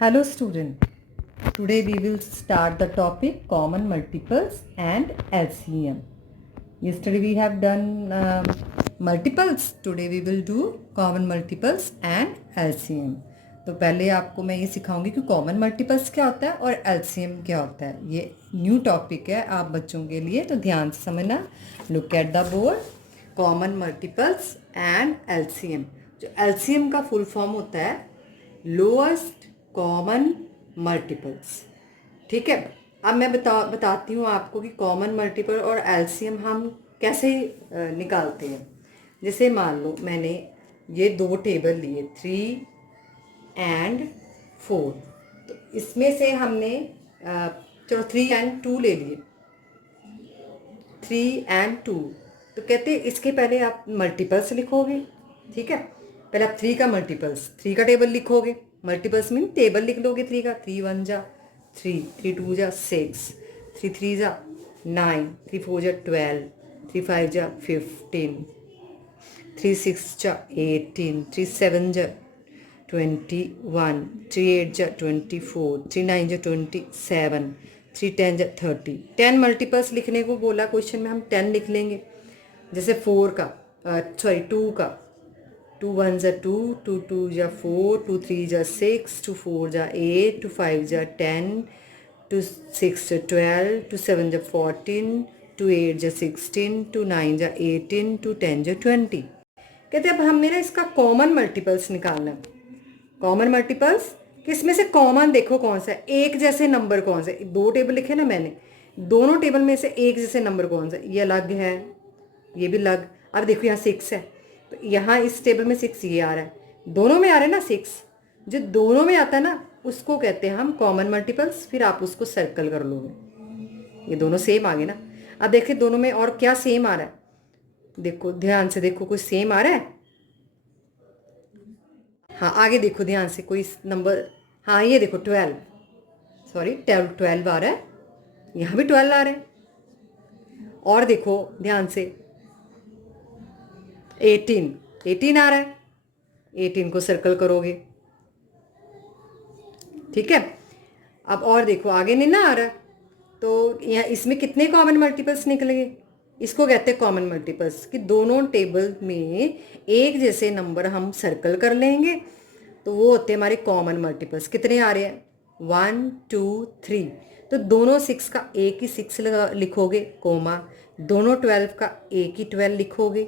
Hello student, today we will start the topic common multiples and LCM. Yesterday we have done multiples, today we will do common multiples and LCM. तो पहले आपको मैं ये सिखाऊंगी कि common multiples क्या होता है और एलसीएम क्या होता है। ये न्यू टॉपिक है आप बच्चों के लिए, तो ध्यान से समझना। Look at the board, common multiples and LCM. जो एलसीएम का फुल फॉर्म होता है लोएस्ट कॉमन मल्टीपल्स। ठीक है, अब मैं बताती हूँ आपको कि कॉमन मल्टीपल और एलसीएम हम कैसे निकालते हैं। जैसे मान लो मैंने ये दो टेबल लिए 3 एंड 4, तो इसमें से हमने चलो 3 एंड 2 ले लिए, 3 एंड 2। तो कहते हैं इसके पहले आप मल्टीपल्स लिखोगे। ठीक है, पहले आप 3 का मल्टीपल्स, 3 का टेबल लिखोगे। मल्टीपल्स मीन टेबल लिख लोगे 3 का। 3 1 जा 3, 3 2 जा 6, 3 3 जा 9, 3 4 जा 12, 3 5 जा 15, 3 6 जा 18, 3 7 जा 21, 3 8 जा 24, 3 9 जा 27, 3 10 जा 30। 10 मल्टीपल्स लिखने को बोला क्वेश्चन में, हम 10 लिख लेंगे। जैसे 4 का 2 का 2 1 जा 2, 2 2 जा 4, 2 3 जा 6, 2 4 जा 8, 2 5 जा 10, 2 6 जा 12, 2 7 जा 14, 2 8 जा 16, 2 9 जा 18, 2 10 जा 20। कहते अब हमें ना इसका कॉमन मल्टीपल्स निकालना है। कॉमन मल्टीपल्स किसमें से कॉमन देखो कौन सा है, एक जैसे नंबर कौन सा है। दो टेबल लिखे ना मैंने, दोनों टेबल में से एक जैसे नंबर कौन सा है। ये अलग है, ये भी अलग। अब देखो यहाँ 6 है, तो यहाँ इस टेबल में 6 ये आ रहा है, दोनों में आ रहा है ना 6। जो दोनों में आता है ना उसको कहते हैं हम कॉमन मल्टीपल्स। फिर आप उसको सर्कल कर लोगे, ये दोनों सेम आ गए ना। अब देखिए दोनों में और क्या सेम आ रहा है, देखो ध्यान से देखो, कुछ सेम आ रहा है। हाँ आगे देखो ध्यान से, कोई नंबर, हाँ ये देखो 12, सॉरी 12 आ रहा है, यहाँ भी 12 आ रहे हैं। और देखो ध्यान से 18 आ रहा है, 18 को सर्कल करोगे। ठीक है, अब और देखो आगे नहीं ना आ रहा, तो यहाँ इसमें कितने कॉमन मल्टीपल्स निकलेंगे। इसको कहते हैं कॉमन मल्टीपल्स, कि दोनों टेबल में एक जैसे नंबर हम सर्कल कर लेंगे, तो वो होते हैं हमारे कॉमन मल्टीपल्स। कितने आ रहे हैं 1 2 3, तो दोनों 6 का एक ही 6 लिखोगे, कोमा। दोनों 12 का एक ही 12 लिखोगे,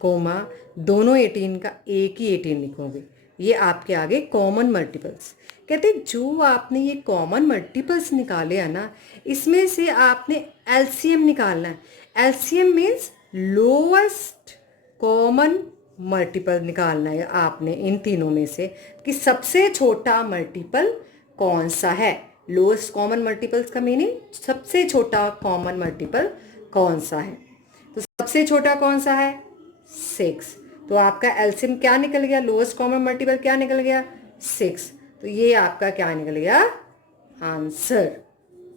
कोमा। दोनों 18 का एक ही 18 लिखोगे। ये आपके आगे कॉमन मल्टीपल्स। कहते हैं जो आपने ये कॉमन मल्टीपल्स निकाले हैं ना, इसमें से आपने एलसीएम निकालना है। LCM means lowest common multiple निकालना है आपने इन तीनों में से, कि सबसे छोटा मल्टीपल कौन सा है। लोएस्ट कॉमन मल्टीपल्स का मीनिंग सबसे छोटा कॉमन मल्टीपल कौन सा है। तो सबसे छोटा कौन सा है 6, तो आपका एलसीएम क्या निकल गया, लोएस्ट कॉमन मल्टीपल क्या निकल गया 6। तो ये आपका क्या निकल गया आंसर।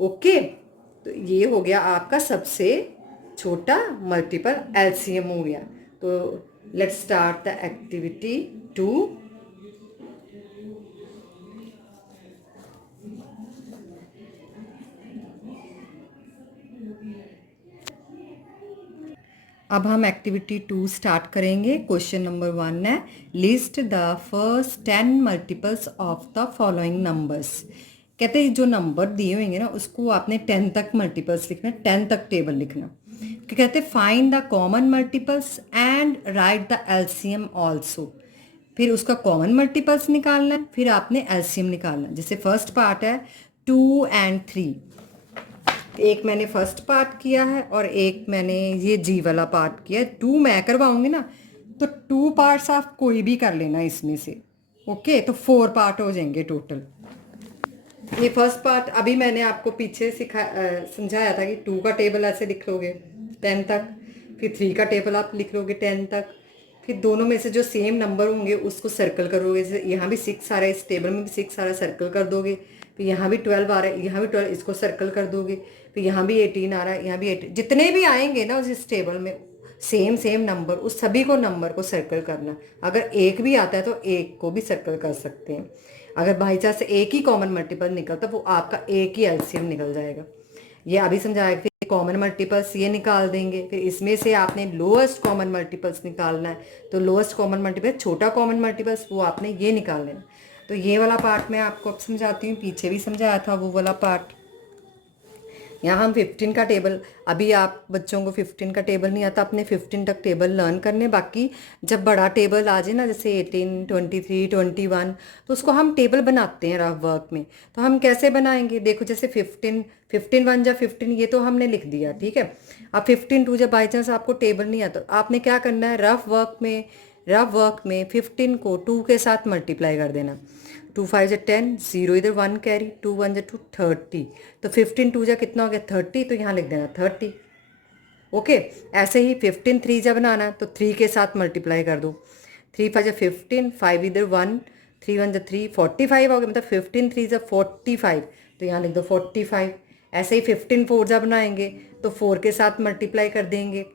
ओके, तो ये हो गया आपका सबसे छोटा मल्टीपल, एलसीएम हो गया। तो लेट्स स्टार्ट द एक्टिविटी 2। अब हम एक्टिविटी 2 स्टार्ट करेंगे। क्वेश्चन नंबर 1 है, list the first 10 multiples of the following numbers. कहते हैं जो नंबर दिए होंगे ना उसको आपने 10 तक मल्टीपल्स लिखना, 10 तक टेबल लिखना। कहते हैं find the common multiples and right the LCM also. फिर उसका कॉमन मल्टीपल्स निकालना है, फिर आपने एलसीएम निकालना है। जैसे फर्स्ट पार्ट है 2 एंड 3, एक मैंने फर्स्ट पार्ट किया है और एक मैंने ये जी वाला पार्ट किया है। 2 मैं करवाऊंगी ना, तो 2 पार्ट्स आप कोई भी कर लेना इसमें से। ओके, तो 4 पार्ट हो जाएंगे टोटल। ये फर्स्ट पार्ट अभी मैंने आपको पीछे समझाया था कि 2 का टेबल ऐसे लिख लोगे 10 तक, फिर 3 का टेबल आप लिख लोगे 10 तक, फिर दोनों में से जो सेम नंबर होंगे उसको सर्कल करोगे। जैसे यहाँ भी 6 आ रहा है, इस टेबल में भी 6 आ रहा है, सर्कल कर दोगे। फिर यहाँ भी 12 आ रहा है, यहाँ भी 12, इसको सर्कल कर दोगे। फिर यहाँ भी 18 आ रहा है, यहाँ भी 18, जितने भी आएंगे ना उस टेबल में सेम सेम नंबर, उस सभी को नंबर को सर्कल करना। अगर एक भी आता है तो एक को भी सर्कल कर सकते हैं। अगर बाई चांस एक ही कॉमन मल्टीपल निकलता वो आपका एक ही एलसीएम निकल जाएगा। ये अभी समझाया। फिर कॉमन मल्टीपल्स ये निकाल देंगे, फिर इसमें से आपने लोएस्ट कॉमन मल्टीपल्स निकालना है। तो लोएस्ट कॉमन मल्टीपल छोटा कॉमन मल्टीपल्स वो आपने ये निकाल लेना। तो ये वाला पार्ट मैं आपको अब समझाती हूँ, पीछे भी समझाया था वो वाला पार्ट। यहाँ हम 15 का टेबल, अभी आप बच्चों को 15 का टेबल नहीं आता, अपने 15 तक टेबल लर्न करने। बाकी जब बड़ा टेबल आ जाए ना, जैसे 18, 23, 21, तो उसको हम टेबल बनाते हैं रफ वर्क में। तो हम कैसे बनाएंगे, देखो जैसे 15, 15 1 जा 15, ये तो हमने लिख दिया, ठीक है। अब 15 2 जब बाई चांस आपको टेबल नहीं आता, आपने क्या करना है, रफ वर्क में 15 को 2 के साथ मल्टीप्लाई कर देना। 2 5 जा 10, 0 इधर 1 कैरी, 2 1 जा 2, 30। तो 15 2 जा कितना हो गया 30, तो यहाँ लिख देना 30। ओके। ऐसे ही 15 3 जा बनाना, तो 3 के साथ मल्टीप्लाई कर दो। 3 5 जा 15, 5 इधर 1, 3 1 जा 3, 45 हो गया, मतलब 15 3 जा 45, तो यहाँ लिख दो 45। ऐसे ही 15 4 जा बनाएंगे, तो 4 के साथ मल्टीप्लाई कर देंगे।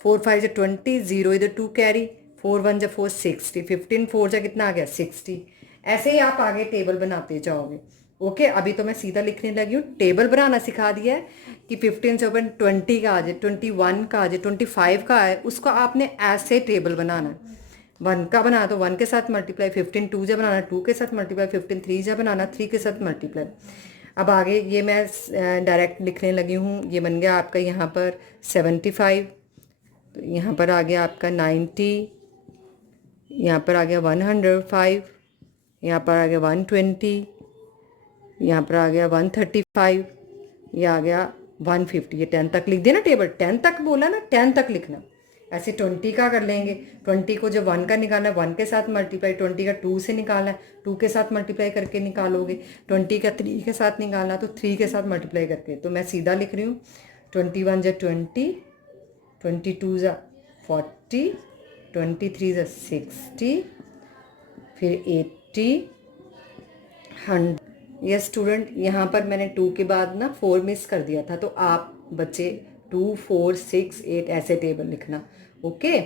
4 5 जा 20, 0 इधर 2 कैरी, 4 1 जा 4, 60। 15 4 जा कितना आ गया 60। ऐसे ही आप आगे टेबल बनाते जाओगे। ओके। अभी तो मैं सीधा लिखने लगी हूँ, टेबल बनाना सिखा दिया है कि 15 से ऊपर 20 का आ जाए, 21 का आ जाए, 25 का आए, उसको आपने ऐसे टेबल बनाना है। 1 का बना तो 1 के साथ मल्टीप्लाई, 15 2 जा बनाना 2 के साथ मल्टीप्लाई, 15 3 जा बनाना 3 के साथ मल्टीप्लाई। अब आगे ये मैं डायरेक्ट लिखने लगी हूँ। ये बन गया आपका यहाँ पर 75, तो यहाँ पर आ गया आपका 90, यहाँ पर आ गया 105, यहाँ पर आ गया 120, यहाँ पर आ गया 135, ये आ गया 150। ये 10 तक लिख दिया ना टेबल, 10 तक बोला ना, 10 तक लिखना। ऐसे 20 का कर लेंगे। 20 को जब 1 का निकालना है 1 के साथ मल्टीप्लाई, 20 का 2 से निकालना है 2 के साथ मल्टीप्लाई करके निकालोगे। 20 का 3 के साथ निकालना तो 3 के साथ मल्टीप्लाई करके। तो मैं सीधा लिख रही हूँ, 21 जा 20, 22 जा 40, 23 जा 60, फिर 80, 100। यस स्टूडेंट, यहाँ पर मैंने 2 के बाद ना 4 मिस कर दिया था, तो आप बच्चे 2 4 6 8 ऐसे टेबल लिखना। ओके।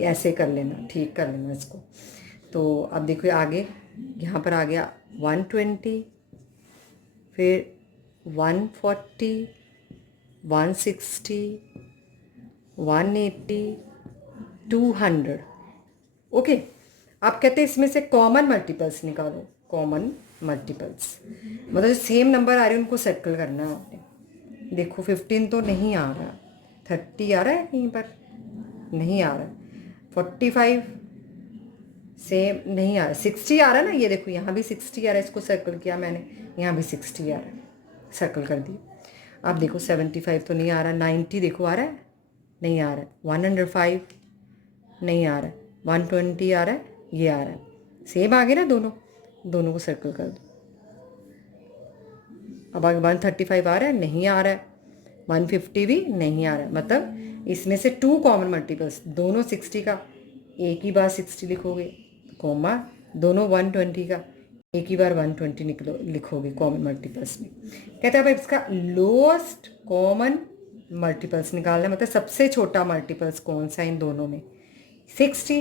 ऐसे कर लेना, ठीक कर लेना इसको। तो अब देखो आगे, यहाँ पर आ गया 120, फिर 140, 160, 180, 200। ओके। आप कहते हैं इसमें से कॉमन मल्टीपल्स निकालो। कॉमन मल्टीपल्स मतलब जो सेम नंबर आ रहे हैं उनको सर्कल करना है आपने। देखो 15 तो नहीं आ रहा, 30 आ रहा है कहीं पर, नहीं आ रहा है। 45 सेम नहीं आ रहा, 60 आ रहा है ना, ये देखो यहाँ भी 60 आ रहा है, इसको सर्कल किया मैंने, यहाँ भी 60 आ रहा है, सर्कल कर दिया। अब देखो 75 तो नहीं आ रहा, 90 देखो आ रहा है, नहीं आ रहा है, 105 नहीं आ रहा है, 120 आ रहा है, ये आ रहा है, सेम आ गए ना दोनों, दोनों को सर्कल कर दो। अब आगे 135 आ रहा है, नहीं आ रहा है, 150 भी नहीं आ रहा है, मतलब इसमें से 2 कॉमन मल्टीपल्स, दोनों 60 का एक ही बार 60 लिखोगे, कॉमा दोनों 120 का एक ही बार 120 लिखोगे कॉमन मल्टीपल्स में। कहते हैं अब इसका लोएस्ट कॉमन मल्टीपल्स निकालना है, मतलब सबसे छोटा मल्टीपल्स कौन सा है इन दोनों में, 60।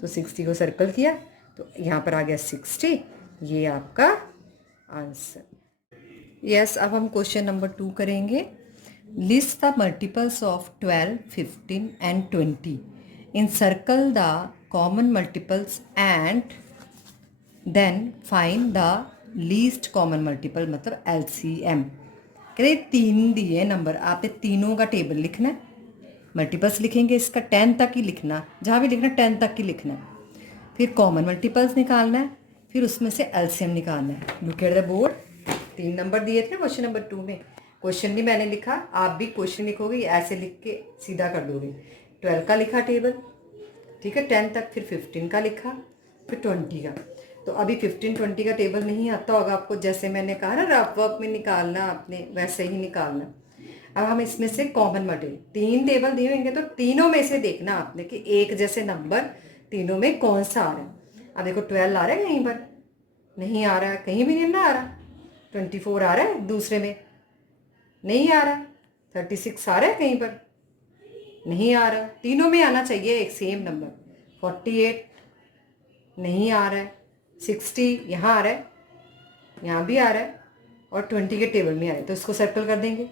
तो 60 को सर्कल किया, तो यहाँ पर आ गया 60, ये आपका आंसर। यस। अब हम क्वेश्चन नंबर 2 करेंगे। List the multiples of 12, 15 and 20, in circle the common multiples and then find the least common multiple, मतलब LCM। कहते 3 दिए नंबर, आपने तीनों का टेबल लिखना है, मल्टीपल्स लिखेंगे इसका 10 तक ही लिखना, जहाँ भी लिखना 10 तक ही लिखना है, फिर कॉमन मल्टीपल्स निकालना है, फिर उसमें से LCM निकालना है। Look at the board, 3 number दिए थे ना क्वेश्चन नंबर 2 में, क्वेश्चन भी मैंने लिखा, आप भी क्वेश्चन लिखोगे, ऐसे लिख के सीधा कर दोगे। 12 का लिखा टेबल, ठीक है, 10 तक, फिर 15 का लिखा, फिर 20 का। तो अभी 15 20 का टेबल नहीं आता होगा आपको, जैसे मैंने कहा ना रफ वर्क में निकालना आपने, वैसे ही निकालना। अब हम इसमें से कॉमन मल्टीपल, 3 टेबल दिए होंगे तो तीनों में से देखना आपने कि एक जैसे नंबर तीनों में कौन सा आ रहा है। अब देखो 12 आ रहा है, कहीं पर नहीं आ रहा है, कहीं भी नहीं आ रहा। 24 आ रहा है, दूसरे में नहीं आ रहा। 36 आ रहा है, कहीं पर नहीं आ रहा, तीनों में आना चाहिए एक सेम नंबर। 48 नहीं आ रहा है, 60 यहाँ आ रहा है, यहाँ भी आ रहा है, और 20 के टेबल में आ रहा है, तो इसको सर्कल कर देंगे।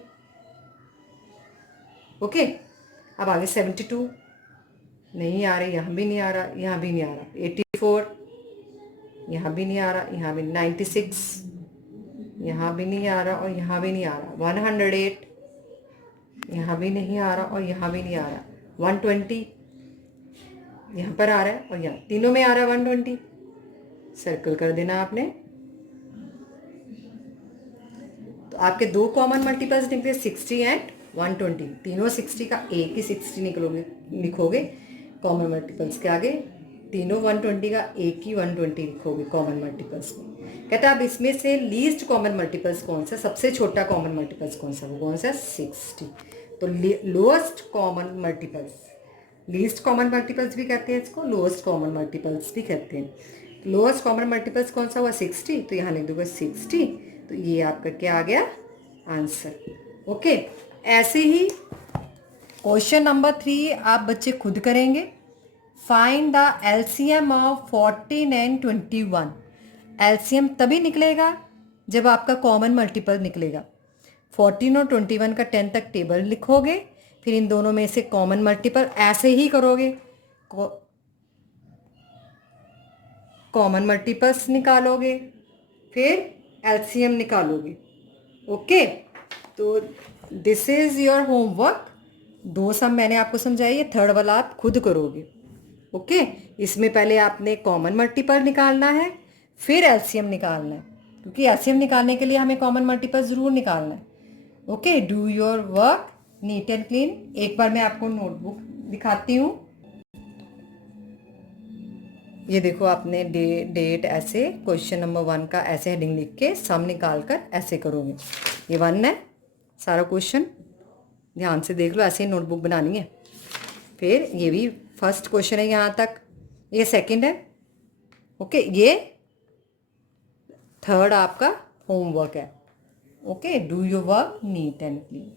ओके, अब आगे 72 नहीं आ रही, यहाँ भी नहीं आ रहा, यहाँ भी नहीं आ रहा। 84 यहाँ भी नहीं आ रहा, यहाँ भी 96 यहाँ भी नहीं आ रहा, और यहाँ भी नहीं आ रहा। 108 यहाँ भी नहीं आ रहा, और यहाँ भी नहीं आ रहा। 120 यहाँ पर आ रहा है, और यहाँ तीनों में आ रहा है 120, सर्कल कर देना आपने। तो आपके दो कॉमन मल्टीपल्स निकले 60 एंड 120, तीनों 60 का एक ही 60 लिखोगे कॉमन मल्टीपल्स के आगे, तीनों 120 का एक ही 120 लिखोगे कॉमन मल्टीपल्स में। कहता है अब इसमें से लीस्ट कॉमन मल्टीपल्स कौन सा, सबसे छोटा कॉमन मल्टीपल्स कौन सा, वो कौन सा, 60। तो lowest common multiples, least common multiples भी कहते हैं इसको, लोएस्ट कॉमन मल्टीपल्स भी कहते हैं। लोएस्ट कॉमन मल्टीपल्स कौन सा हुआ, 60, तो यहाँ लिख दूंगा 60, तो ये आपका क्या आ गया, आंसर। ओके, ऐसे ही क्वेश्चन नंबर 3 आप बच्चे खुद करेंगे। Find the LCM of 14 and 21। LCM तभी निकलेगा जब आपका कॉमन मल्टीपल निकलेगा। 14 और 21 का 10 तक टेबल लिखोगे, फिर इन दोनों में से कॉमन मल्टीपल ऐसे ही करोगे, कॉमन मल्टीपल्स निकालोगे, फिर एलसीएम निकालोगे। ओके, तो दिस इज़ योर होमवर्क। दो सम मैंने आपको समझाई है, थर्ड वाला आप खुद करोगे। ओके, इसमें पहले आपने कॉमन मल्टीपल निकालना है, फिर एलसीएम निकालना है, क्योंकि एलसीएम निकालने के लिए हमें कॉमन मल्टीपल ज़रूर निकालना है। Okay, do your work neat and clean. एक बार मैं आपको नोटबुक दिखाती हूँ। ये देखो, आपने डेट ऐसे क्वेश्चन नंबर 1 का ऐसे हेडिंग लिख के सम निकाल कर ऐसे करोगे। ये 1 है सारा क्वेश्चन, ध्यान से देख लो, ऐसे ही नोटबुक बनानी है। फिर ये भी फर्स्ट क्वेश्चन है यहाँ तक, ये सेकंड है। ओके, ये थर्ड आपका होमवर्क है। Okay, do your work neat and clean.